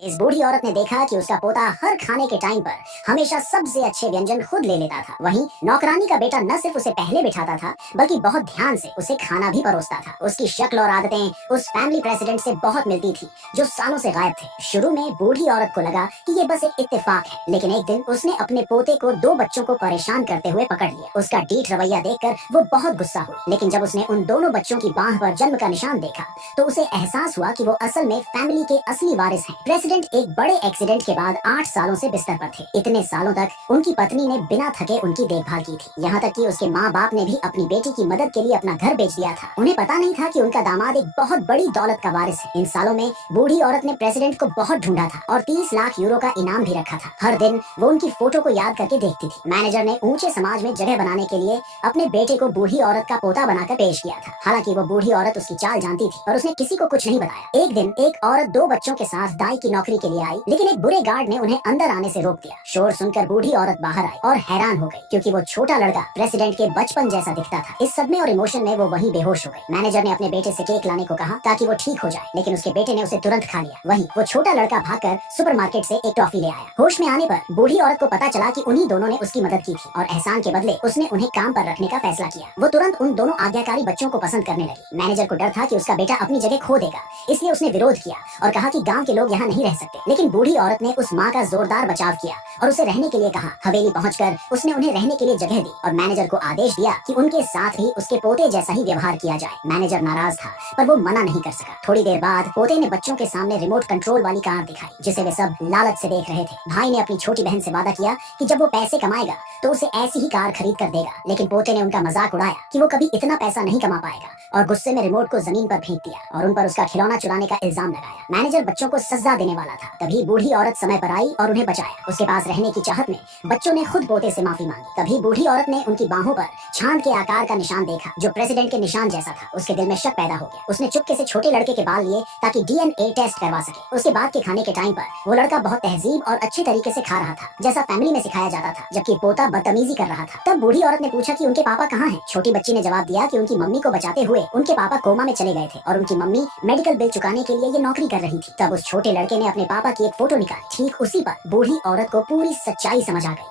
इस बूढ़ी औरत ने देखा कि उसका पोता हर खाने के टाइम पर हमेशा सबसे अच्छे व्यंजन खुद ले लेता था। वहीं नौकरानी का बेटा न सिर्फ उसे पहले बिठाता था बल्कि बहुत ध्यान से उसे खाना भी परोसता था। उसकी शक्ल और आदतें उस फैमिली प्रेसिडेंट से बहुत मिलती थी जो सालों से गायब थे। शुरू में बूढ़ी औरत को लगा कि ये बस एक इत्तेफाक है, लेकिन एक दिन उसने अपने पोते को दो बच्चों को परेशान करते हुए पकड़ लिया। उसका डीठ रवैया देखकर वो बहुत गुस्सा हुई, लेकिन जब उसने उन दोनों बच्चों की बाह पर जन्म का निशान देखा तो उसे एहसास हुआ कि वो असल में फैमिली के असली वारिस हैं। प्रेसिडेंट एक बड़े एक्सीडेंट के बाद 8 सालों से बिस्तर पर थे। इतने सालों तक उनकी पत्नी ने बिना थके उनकी देखभाल की थी, यहाँ तक कि उसके माँ बाप ने भी अपनी बेटी की मदद के लिए अपना घर बेच दिया था। उन्हें पता नहीं था कि उनका दामाद एक बहुत बड़ी दौलत का वारिस है। इन सालों में बूढ़ी औरत ने प्रेसिडेंट को बहुत ढूंढा था और 30 लाख यूरो का इनाम भी रखा था। हर दिन वो उनकी फोटो को याद करके देखती थी। मैनेजर ने ऊंचे समाज में जगह बनाने के लिए अपने बेटे को बूढ़ी औरत का पोता बनाकर पेश किया था। हालांकि वो बूढ़ी औरत उसकी चाल जानती थी और उसने किसी को कुछ नहीं बताया। एक दिन एक औरत 2 बच्चों के साथ दाई की नौकरी के लिए आई, लेकिन एक बुरे गार्ड ने उन्हें अंदर आने से रोक दिया। शोर सुनकर बूढ़ी औरत बाहर आई और हैरान हो गई क्योंकि वो छोटा लड़का प्रेसिडेंट के बचपन जैसा दिखता था। इस सदमे और इमोशन में वो वहीं बेहोश हो गई। मैनेजर ने अपने बेटे से केक लाने को कहा ताकि वो ठीक हो जाए, लेकिन उसके बेटे ने उसे तुरंत खा लिया। वहीं वो छोटा लड़का भागकर सुपरमार्केट से एक टॉफी ले आया। होश में आने पर बूढ़ी औरत को पता चला कि उन्हीं दोनों ने उसकी मदद की थी और एहसान के बदले उसने उन्हें काम पर रखने का फैसला किया। वो तुरंत उन दोनों आज्ञाकारी बच्चों को पसंद करने लगी। मैनेजर को डर था कि उसका बेटा अपनी जगह खो देगा, इसलिए उसने विरोध किया और कहा कि गांव के लोग यहाँ नहीं रह सकते। लेकिन बूढ़ी औरत ने उस माँ का जोरदार बचाव किया और उसे रहने के लिए कहा। हवेली पहुंचकर उसने उन्हें रहने के लिए जगह दी और मैनेजर को आदेश दिया कि उनके साथ भी उसके पोते जैसा ही व्यवहार किया जाए। मैनेजर नाराज था पर वो मना नहीं कर सका। थोड़ी देर बाद पोते ने बच्चों के सामने रिमोट कंट्रोल वाली कार दिखाई जिसे वे सब लालच से देख रहे थे। भाई ने अपनी छोटी बहन से वादा किया कि जब वो पैसे कमाएगा तो उसे ऐसी ही कार खरीद कर देगा, लेकिन पोते ने उनका मजाक उड़ाया कि वो कभी इतना पैसा नहीं कमा पाएगा और गुस्से में रिमोट को जमीन पर फेंक दिया और उन पर उसका खिलौना चुराने का इल्जाम लगाया। मैनेजर बच्चों को सजा देने वाला था, तभी बूढ़ी औरत समय पर आई और उन्हें बचाया। उसके पास रहने की चाहत में बच्चों ने खुद पोते से माफी मांगी। तभी बूढ़ी औरत ने उनकी बाहों पर छांद के आकार का निशान देखा जो प्रेसिडेंट के निशान जैसा था। उसके दिल में शक पैदा हो गया। उसने चुपके से छोटे लड़के के बाल लिए ताकि डीएनए टेस्ट करवा सके। उसके बाद के खाने के टाइम पर वो लड़का बहुत तहजीब और अच्छे तरीके से खा रहा था, जैसा फैमिली में सिखाया जाता था, जबकि पोता बदतमीजी कर रहा था। तब बूढ़ी औरत ने पूछा कि उनके पापा कहाँ हैं। छोटी बच्ची ने जवाब दिया कि उनकी मम्मी को बचाते हुए उनके पापा कोमा में चले गए थे और उनकी मम्मी मेडिकल बिल चुकाने के लिए ये नौकरी कर रही थी। तब उस छोटे लड़के ने अपने पापा की एक फोटो निकाली। ठीक उसी पर बूढ़ी औरत को पूरी सच्चाई समझ आ गई।